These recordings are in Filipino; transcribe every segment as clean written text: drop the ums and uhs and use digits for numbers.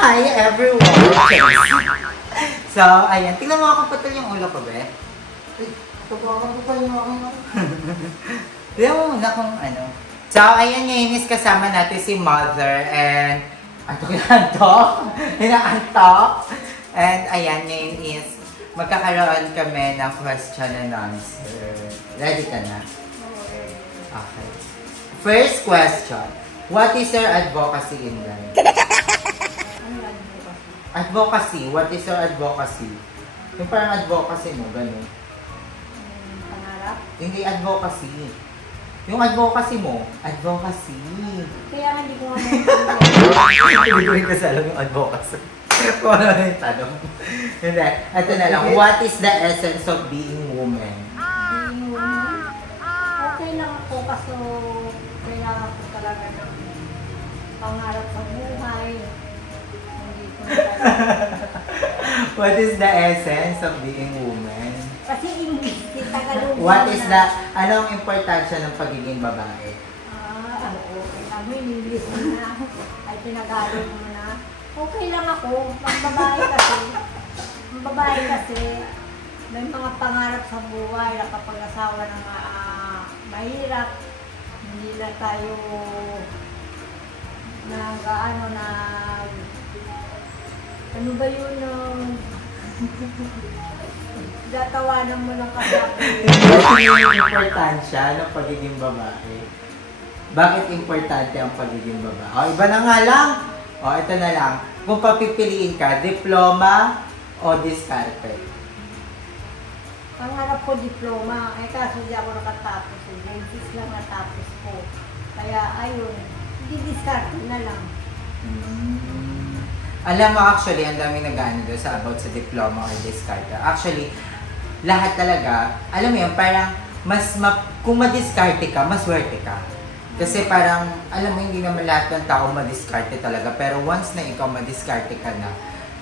Hi everyone! So, ayan. Tingnan mo ako patol yung ulo ko, be. Ay, tabakan ko pa yung aking ako. Tingnan mo muna kung ano. So, ayan ngayon is kasama natin si Mother and Inaantok. And ayan, ngayon is magkakaroon kami ng question and answer. Ready ka na? Okay. First question. What is your advocacy in life? Advocacy. What is your advocacy? Yung parang advocacy mo, gano'n. Pangarap? Hindi advocacy. Yung advocacy mo, advocacy. Kaya nga hindi ko nga Hindi ko rin kasi alam yung advocacy. Kung ano yung tanong. Hindi. Ito na lang. What is the essence of being woman? Being woman? Okay lang ako kaso kailangan ko talaga ng pangarap sa buhay. Hindi ko What is the essence of being woman? Kasi English, Tagalog. What is the, anong importansya ng pagiging babae? Okay. Sabi, English mo na. Ay, Tagalog mo na. Okay lang ako. Magbabae kasi, may mga pangarap sa buhay na kapag asawa na mahirap, hindi na tayo ano ba yun datawanan mo ng kasabi. Hindi yung importansya ng pagiging babae. Bakit importante ang pagiging babae? O, iba na nga lang. O, ito na lang. Kung papipiliin ka, diploma o diskarte? Pangarap ko diploma. Kaso di ako nakatapos. Dentist lang natapos ko. Kaya ayun, di-diskarte na lang. Alam mo, actually, ang dami nag-ano doon sa about sa diploma or diskarte. Actually, lahat talaga, alam mo yun, parang kung madiskarte ka, maswerte ka. Kasi parang, alam mo, hindi naman lahat ng tao madiskarte talaga. Pero once na ikaw madiskarte ka na,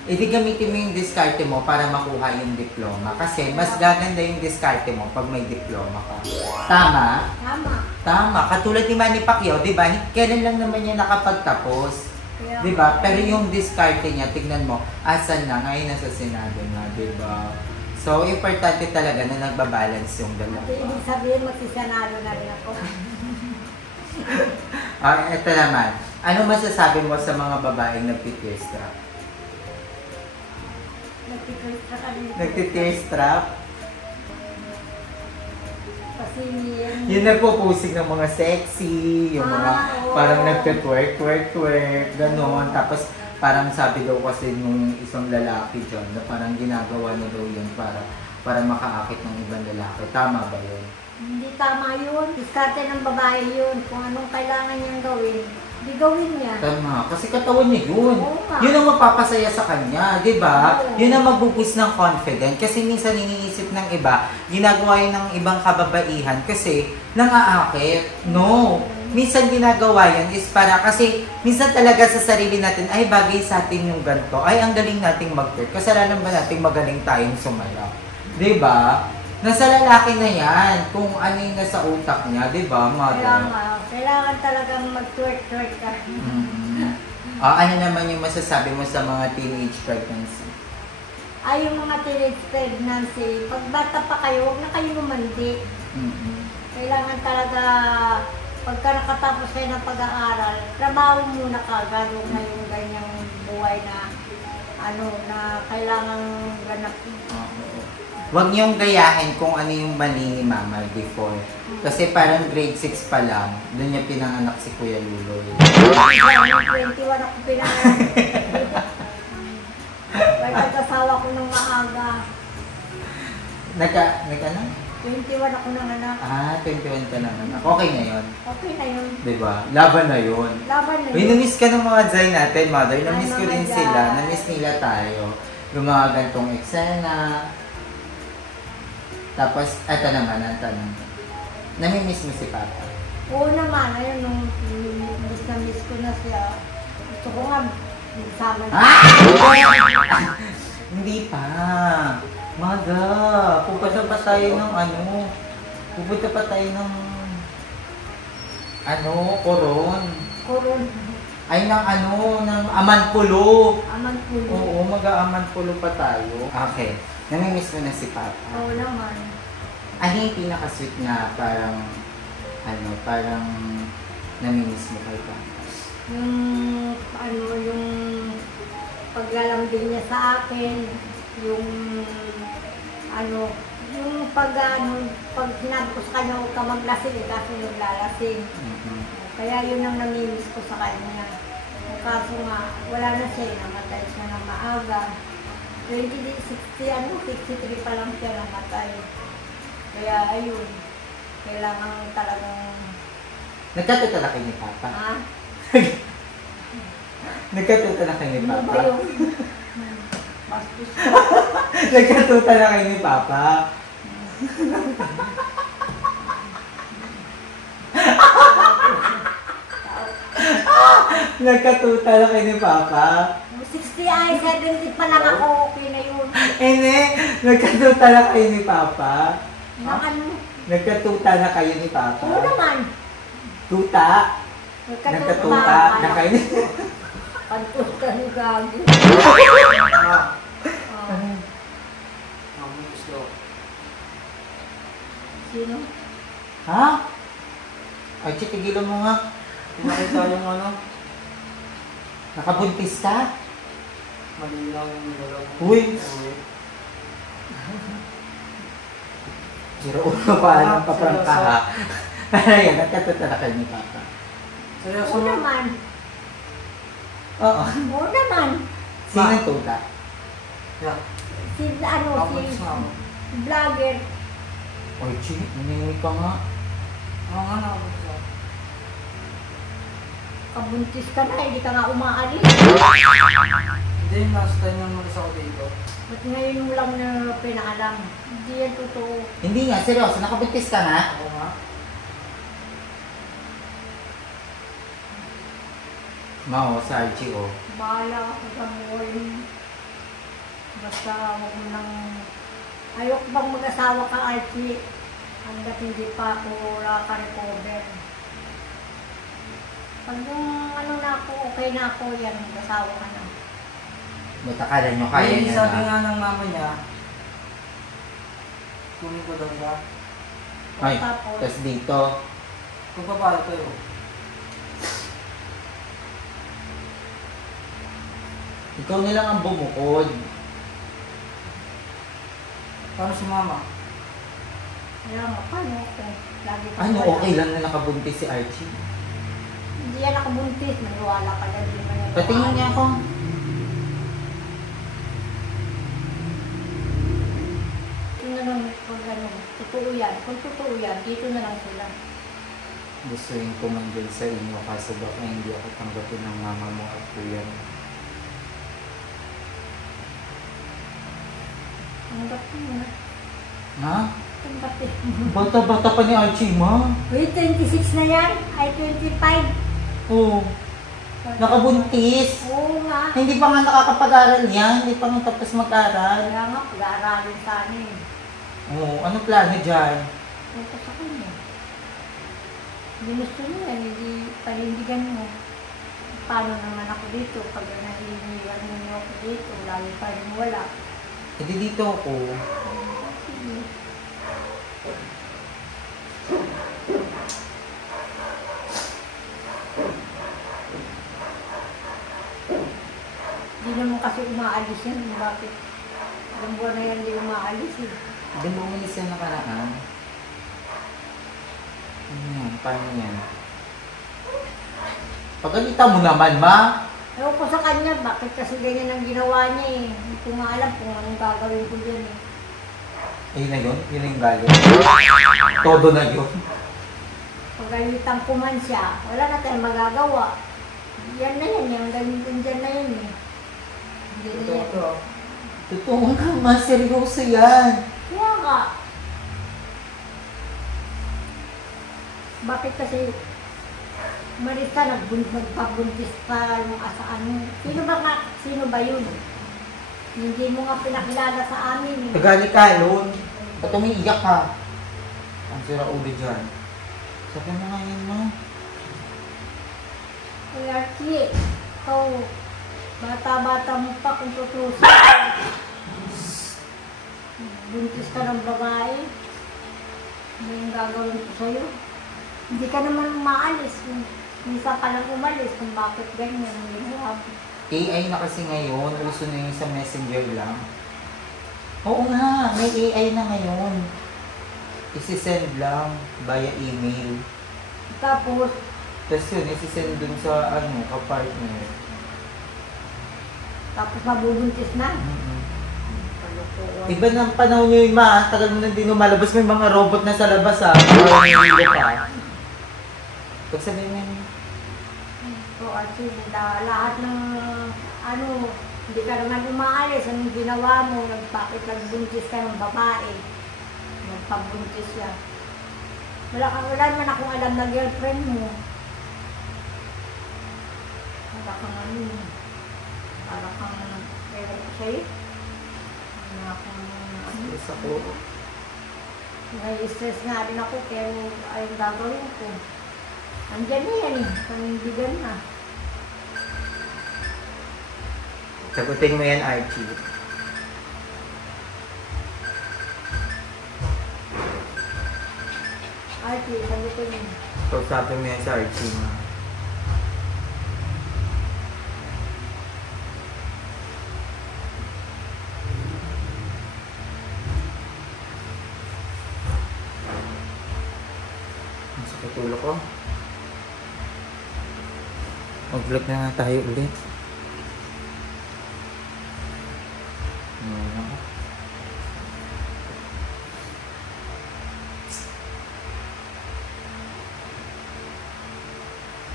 edi gamitin mo yung diskarte mo para makuha yung diploma. Kasi mas gaganda yung diskarte mo pag may diploma ka. Tama? Tama. Tama. Katulad ni Manny Pacquiao, di ba? Kailan lang naman niya nakapagtapos. Di ba? Pero yung diskarte niya, tignan mo, asan na? Ngayon nasa Senado na, di ba? So, importante talaga na nagbabalance yung dalawa. Ibig sabihin, magsisanalo na rin ako. Ito naman. Ano masasabi mo sa mga babaeng nagtitear strap? Nagtitear strap? Kasi yung nagpo-posing ng mga sexy, yung mga parang nagtitwerk, gano'n. Tapos parang sabi daw kasi nung isang lalaki dyan na parang ginagawa na daw yun para makaakit ng ibang lalaki. Tama ba yun? Hindi tama yun. Diskarte ng babae yun. Kung anong kailangan niyang gawin, di gawin niya. Tama. Kasi katawan niya yun. Oo, yun ang magpapasaya sa kanya, di ba? Oo. Yun ang magbubus ng confident. Kasi minsan iniisip ng iba, ginagawa yun ng ibang kababaihan kasi nangaakit. No. Minsan ginagawa yan is para kasi minsan talaga sa sarili natin, ay bagay sa atin yung ganito. Ay, ang galing nating mag-twerk. Kasalanan ba nating magaling tayong sumayaw? Di ba? Nasa lalaki na yan, kung ano yung nasa utak niya, di ba, Mother? Kailangan talagang mag-twerk ka. Ano naman yung masasabi mo sa mga teenage pregnancy? Ay, yung mga teenage pregnancy, pag bata pa kayo, huwag na kayo lumandi. Kailangan talaga, pagka nakatapos kayo ng pag-aaral, trabaho muna kagad, huwag na yung ganyang buhay na, na kailangan ganap. Huwag niyong gayahin kung ano yung mali ni Mama before. Kasi parang grade 6 pa lang, doon niya pinanganak si Kuya Luloy. 21 ako pinanganak. Kaya nag-asawa ko ng maaga. Nagka na? 21 ako ng anak. 21 ka lang anak. Okay na yun. Okay na yun. Diba? Laban na yun. Laban na Uy, yun. namiss ka ng mga Zay natin, Mother. Namiss ko mga din Zay. sila. Namiss nila tayo. Yung mga gantong eksena. Tapos, eto naman ang tanong. Namimiss mo si Papa? Oo naman. Ayun, nung miss na miss ko na siya. Gusto ko nga, sama Ah! Hindi pa. Maga. Pupunta pa tayo ng Pupunta pa tayo ng Coron. Coron. Ay, ng ano, ng Amanpulo. Amanpulo. Oo, mag-Amanpulo pa tayo. Okay. Namimiss mo na si Papa? Oo naman. Ano yung pinaka-sweet na parang, ano, parang namimiss mo kay Papa? Yung paglalambing niya sa akin, yung pag sinabi ko sa kanya, huwag ka maglasing, kasi naglalasing. Kaya yun ang namimiss ko sa kanya. Kaso nga, wala na siya, namatay siya ng maaga. 63 pa lang siya namatay. Kaya ayun, kailangan talagang... Nagkatuta na kayo ni Papa? Ha? Nagkatuta na kayo ni Ano Papa? ba yung... Bastos ko. Nagkatuta na kayo ni Papa? Nagkatuta na kayo ni Papa? 60 ay 70 pa lang ako, okay na yun. Nagkatuta na kayo ni Papa? Ano? Nagkatuta na kayo ni Papa? Oo naman. Tuta? Nagkatuta na kayo ni... Pantuta ni Gagi. Sino? Ha? Ay, tigilan mo nga. Pinakita yung ano, Nakabuntis ka? malinaw yung dalawa. Uy! Zero ulo pa ng paprangka ha. Ayan, nagkatuta na kayo ni Papa. Seryoso Oo mo? naman. Oo. Oo naman. Sino ang tuta? Yeah. Si Kapag nga mo. vlogger. Oy, Chi, nangingi ka nga. Oo nga na. Kabuntis ka na, hindi ka nga umaalis. Hindi, last time yung mag-isa ko dito. Ba't ngayon mo lang na pinaalam? Hindi yan totoo. Hindi nga, seryoso, nakabuntis ka nga? Oo nga. Mao, sa Archie, oh. Bahala ka sa buhay mo. Basta huwag mo nang... Ayoko bang mag-asawa ka, Archie? Hanggat hindi pa ako naka-recover. Pag yung ano na ako, okay na ako, yan, mag-asawa ka na. Matakalan nyo kaya Ay, niya sabi na. nga ng mama niya, kunin ko daw siya. Ay, Tapos, tas dito. Kung papayag kayo. Ikaw na lang ang bumukod. Paano si mama? kaya nga, paano ako? Lagi ka Ano, wala. okay lang na nakabuntis si Archie? Hindi yan nakabuntis, maniwala ka na din man yan. Patingin niya ako. Ito na lang, pag ano, totoo yan. Kung totoo yan, dito na lang sila. Gusto rin ko man dyan sa inyo kasi baka hindi ako tanggapin ng mama mo at kuya mo. Tanggapin mo na. Ha? Tanggapin mo. Bata-bata pa ni Archie, ma. Wait, 26 na yan? Ay, 25. Oo. Nakabuntis. Oo nga. Hindi pa nga nakakapag-aral yan. Hindi pa nga tapos mag-aral. Kaya nga, pag-aaralin sana eh. Oo. Anong plano dyan? Ito sa kanya. Ginusto niya yan, hindi panindigan mo. Paano naman ako dito? Pag nahihiliwan mo ako dito, lagi pa rin wala. Hindi dito ako. Sige. Hindi naman kasi umaalis yan. Bakit? Alam buwan na yan, hindi umaalis eh. Hindi mo umalis yan nakaraan. Ano yan? Paano yan? Pagalitan mo naman, ma. Ewan ko sa kanya, bakit kasi ganyan ang ginawa niya eh. Hindi ko nga alam kung anong gagawin ko dyan eh. Ayun na yun. Yun na yung galit. Todo na yun. Pagalitan ko man siya, wala na tayong magagawa. Yan na yan, yung ganyan dyan na yan eh. Hindi na Ito, yan. ito. Totoo nga, ma. Seryoso yan. Kaya nga. Bakit kasi Marita nagpabuntis pa yung asaan. Sino ba yun? Hindi mo nga pinakilala sa amin. Eh. Tagali ka, Lon. Ba't umiiyak ka? Ang sira ulo dyan. Sabi mo nga yun, ma. Kuya Archie, ikaw, bata-bata mo pa kung tutusin. Buntis ka ng babae. Ano yung gagawin ko sa'yo? Hindi ka naman umaalis. Minsan ka lang umalis kung bakit ganyan. AI na kasi ngayon, uso na yung sa messenger lang. Oo nga, may AI na ngayon. Isi-send lang via email. Tapos, Tapos yun, isi-send dun sa kapartner. tapos mabubuntis na. Iba ng panahon nyo yung tagal mo na din lumalabas, may mga robot na sa labas Nangyayari ka. Pag sabihin mo yun, So, Archie, lahat ng hindi ka naman umaalis. Anong ginawa mo? Nagbuntis ka ng babae. Nagpabuntis siya. Wala naman akong alam na girlfriend mo. Wala kang ewan ko sa'yo. Wala akong stress ako. Nai-stress nga rin ako, pero ayun gagawin ko. Andyan na yan eh, panindigan na. Sagutin mo yan, Archie. Archie, sagutin mo. Kausapin mo yan sa Archie mo. Ang sakit ulo ko. Mag-vlog na nga tayo ulit.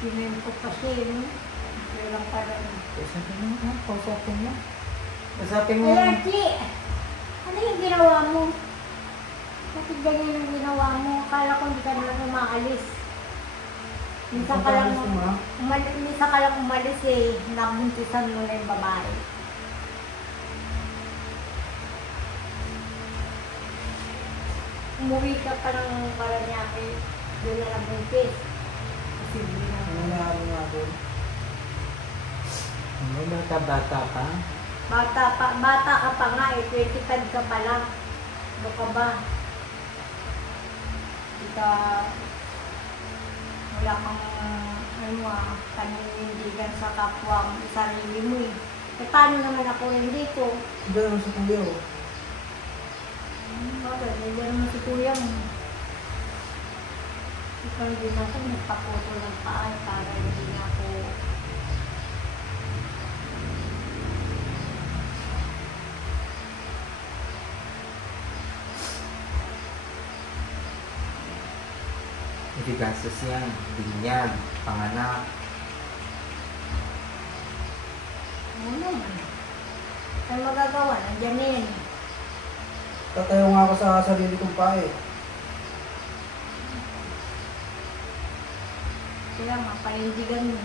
Pinayin ko kasi, no? Kailang pala. Kausapin mo ha? Kausapin mo. Kausapin mo. Hey, Archie! Ano yung ginawa mo? Bakit ganyan ang ginawa mo? Akala ko hindi ka nalang umaalis. Minsan ka lang umalis eh. Nabuntisan mo na yung babae. Umuwi ka pa ng Paranaque. Doon na nabuntis. Posible na. Ano nangyari nga doon? Bata-bata pa. Bata ka pa nga eh. 25 ka pa lang. Ano ka ba? Wala kang paninindigan sa kapwa mo, sarili mo eh. E paano naman ako hindi ko? Hindi naman sa kuya oh. Bakit? Hindi naman si kuya mo. Ikaw din ako nagpaputo ng paa para hindi na ako... Hindi gastos yan. Binyag, panganak. Ano naman? Ano magagawa? Nandiyan na yan. Tatayo nga ako sa sarili kong paa eh. Kaya nga, panindigan mo.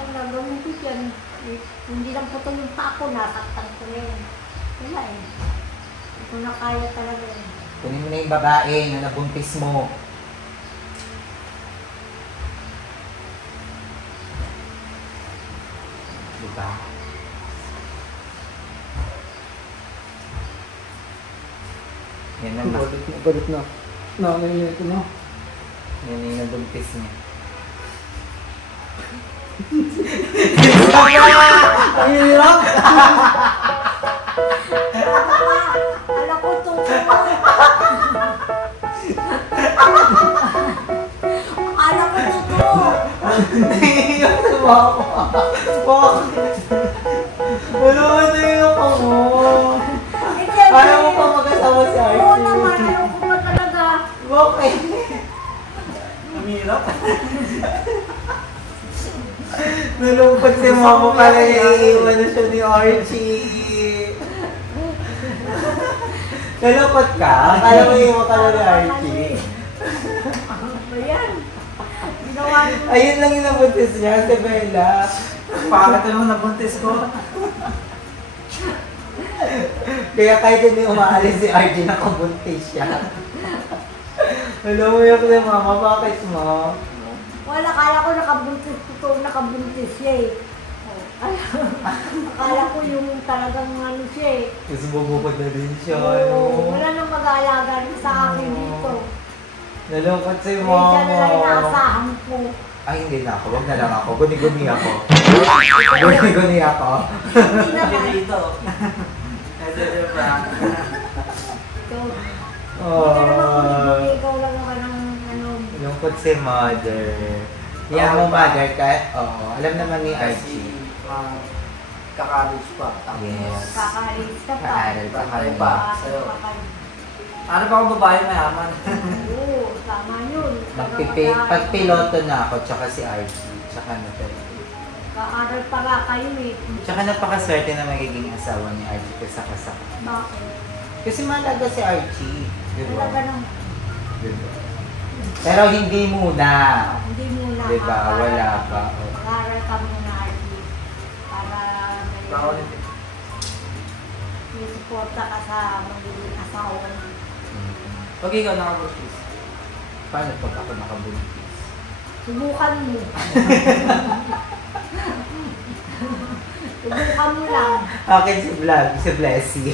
Ang gagawin ko dyan, hindi lang putol yung paa ko, nasaktan ko na yun. Wala eh. Hindi ko na kaya talaga eh. Kunin mo na yung babae na nabuntis mo. Diba? Yan na mas. Balik na. Nanay ko na. Yan na yung nabuntis niya. Ang hirap! Alam ko ito. Alam ko ito. Naiiyak sumako. Bakit? Wala mo naiiyak ako. Ayaw mo pa mag-asawa si Archie. Oo naman, ayaw ko pa talaga. Bakit? Ang hirap. Nalungkot si Mamo pala iiwan na siya ni Archie. Nalungkot ka? Akala mo iiwan ka na ni Archie. Ano ba yan? Ayun lang yung nabuntis niya, si Bella. Pakit naman nabuntis ko. Kaya kahit hindi umaalis si RJ, nakabuntis siya. Alam mo yung mama, bakit mo? Wala, akala ko nakabuntis. Totoo nakabuntis siya eh. Akala ko yung talagang ano siya eh. Kasi bubukod na din siya. Oo, wala nang mag-aalaga rin sa akin dito. Nalungkot si Kaya mama. siya na lang inaasahan ko. Ay, hindi na ako. Huwag na lang ako. Guni-guni ako. Guni-guni ako. Hindi naman. Dito. Ito yung prank. So, Oh. hindi ka naman kung ikaw lang naman ang ano. Lungkot si mother. Yan mo mother ka. Oo. Alam naman ni Archie. Kakalis pa. Tapos, Yes. Kakahalis ka pa. Kaaral pa kami. Pa. Sa'yo. Ano pa akong babae mayaman? Oo, tama yun. Pagpiloto na ako, tsaka si Archie. Tsaka na pero. Kaaral pa nga kayo eh. Tsaka napakaswerte na magiging asawa ni Archie kasaka-saka. Bakit? Kasi malaga si Archie. Diba? Talaga nang Diba? Pero hindi muna. hindi muna. Diba? Wala pa. Mag-aaral ka muna, Archie. Para Bawal. may suporta ka sa magiging asawa mo. Pag ikaw nakabuntis. Paano pag ako nakabuntis? Subukan mo. Subukan mo lang. Akin si Vlog, si Blessy.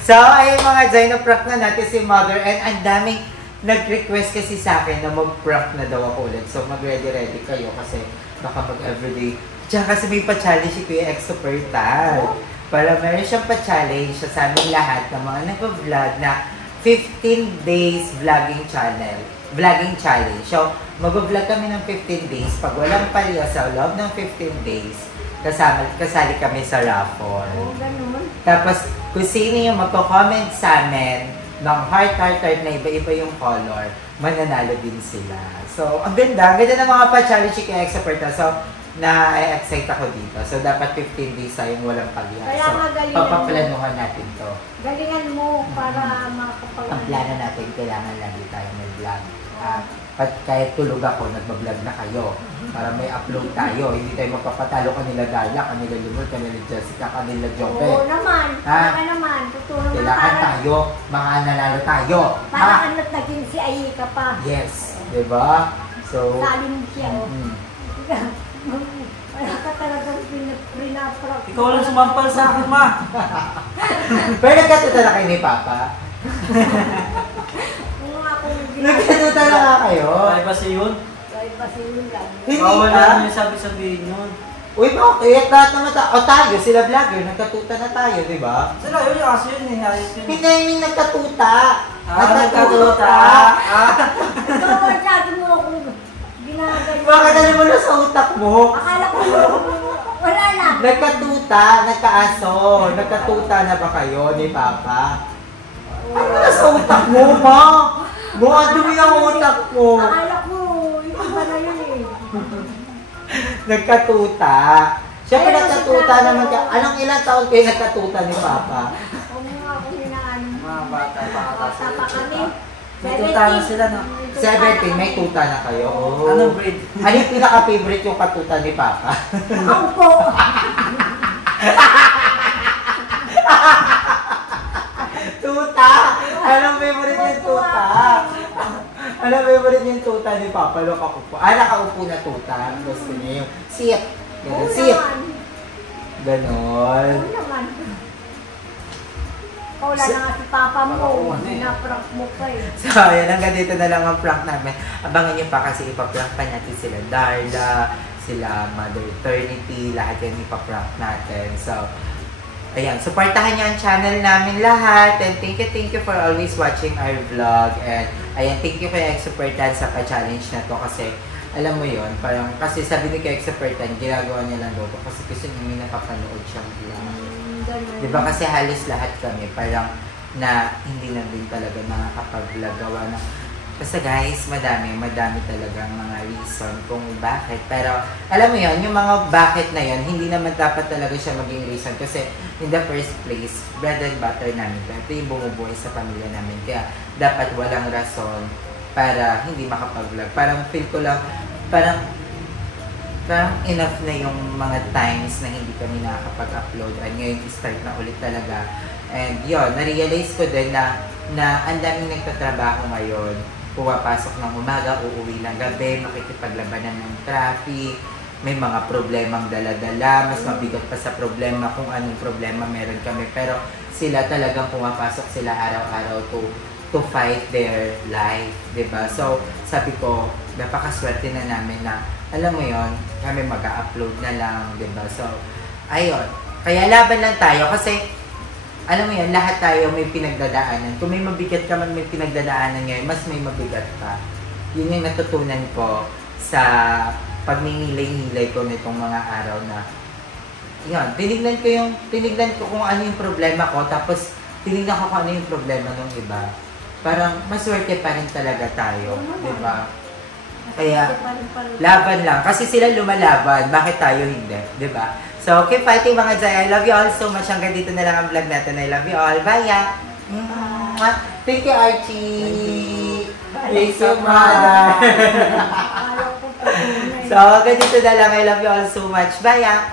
So, ay mga Zinoprank na natin si Mother and ang daming nag-request kasi sa akin na mag-prank na daw ako ulit. So, mag-ready-ready kayo kasi baka mag-everyday. Tsaka kasi may pa-challenge si Kuya X Supertal. Para meron siyang pa-challenge siya sa aming lahat ng mga nag-vlog na 15 days vlogging channel. Vlogging challenge. So, mag-vlog kami ng 15 days. Pag walang palya sa loob ng 15 days, kasali kami sa raffle. Oo, ganun. Tapos, kung sino yung magko-comment sa amin ng heart na iba-iba yung color, mananalo din sila. So, ang ganda. Ang ganda ng mga pa-challenge kay Expert. So, na-excite ako dito. So, dapat 15 days tayong walang pagyan. Kaya So, nga galingan papaplanuhan natin to. Galingan mo para makapag... Ang plano natin, kailangan lagi tayo mag-vlog. Kahit tulog ako, nagbablog na kayo. Para may upload tayo. Hindi tayo magpapatalo kanila Darla, kanila Lumur, kanila Jessica, kanila Jobe. Oo naman. Ha? Para naman. Totoo naman. Kailangan tayo, mga nanalo tayo. Para ano't naging si Ayika pa. Yes, di ba? So, Salim siya. mm. Wala ka talagang pinaprak. Ikaw lang sumampal sa akin, ma. Pero nagkatuta na kayo ni Papa. Kung akong Nagkatuta na nga kayo. Ay ba siya yun? Ay, basi yun lang. Hindi Bawal ka? na yung sabi-sabihin yun. Uy, bakit? Lahat naman o tayo, sila vlogger, nagkatuta na tayo, di ba? Sila yun yung aso yun eh. Ayos yun. Hindi namin nagkatuta. Nagkatuta. Ikaw, masyado mo akong ginagawa. Bakit alam mo na sa utak mo? Akala ko wala lang. Nagkatuta, nagkaaso, nagkatuta na ba kayo ni Papa? Ano na sa utak mo, ma? Mukha dumi ang utak mo. Akala ko, iba na yun eh. Nagkatuta. Siyempre Ayun, nagkatuta nagkatuta. naman ka. Anong ilang taon kayo nagkatuta ni Papa? Huwag mo nga akong hinaan. Mga bata pa Bata pa kami. May tuta na sila, no? 17, may tuta na kayo. Oh. Anong breed? Ano yung pinaka-favorite yung katuta ni Papa? Ako po. Tuta! Anong favorite yung tuta? Anong favorite yung tuta ni Papa? Nakaupo. Nakaupo na tuta. Gusto niya yung sit. Oo Ganun, sit. naman. Ganon. Oo naman. Wala na nga si Papa mo. Oo, ano eh. Pinaprank mo pa eh. So, ayan, hanggang dito na lang ang prank namin. Abangan niyo pa kasi ipaprank pa natin sila Darla, sila Mother Eternity, lahat yan ipaprank natin. So, ayan, supportahan niyo ang channel namin lahat. And thank you for always watching our vlog. And ayan, thank you kay Expertan sa pa-challenge na to kasi alam mo yon, parang kasi sabi ni kay Expertan, ginagawa niya lang daw to kasi gusto niya may napapanood siyang vlog. Ganun. Di ba kasi halos lahat kami parang na hindi na din talaga nakakapag-vlog gawa na. Basta guys, madami talagang mga reason kung bakit. Pero alam mo yon, yung mga bakit na yon, hindi naman dapat talaga siya maging reason kasi in the first place, bread and butter namin. Ito yung bumubuhay sa pamilya namin. Kaya dapat walang rason para hindi makapag-vlog. Parang feel ko lang, parang enough na yung mga times na hindi kami nakakapag-upload. And ngayon, start na ulit talaga. And yun, na-realize ko din na ang daming nagtatrabaho ngayon. Pumapasok ng umaga, uuwi ng gabi, makikipaglabanan ng traffic, may mga problemang dala-dala, mas mabigat pa sa problema kung anong problema meron kami. Pero sila talagang pumapasok sila araw-araw to fight their life, diba? So, sabi ko, napakaswerte na namin na, alam mo yon, kami mag-upload na lang, diba? So, ayun. Kaya laban lang tayo kasi, alam mo yan, lahat tayo may pinagdadaanan. Kung may mabigat ka man may pinagdadaanan ngayon, mas may mabigat pa. Yun yung natutunan ko sa pagninilay-nilay ko nitong mga araw na, yun, tinignan ko kung ano yung problema ko, tapos tinignan ko kung ano yung problema ng iba. Parang maswerte pa rin talaga tayo, di ba? Kaya, laban lang. Kasi sila lumalaban, bakit tayo hindi, di ba? So, keep fighting mga Jai. I love you all so much. Hanggang dito na lang ang vlog natin. I love you all. Bye, ya! Thank you, Archie! Thank you, mother! So, hanggang dito na lang. I love you all so much. Bye, ya!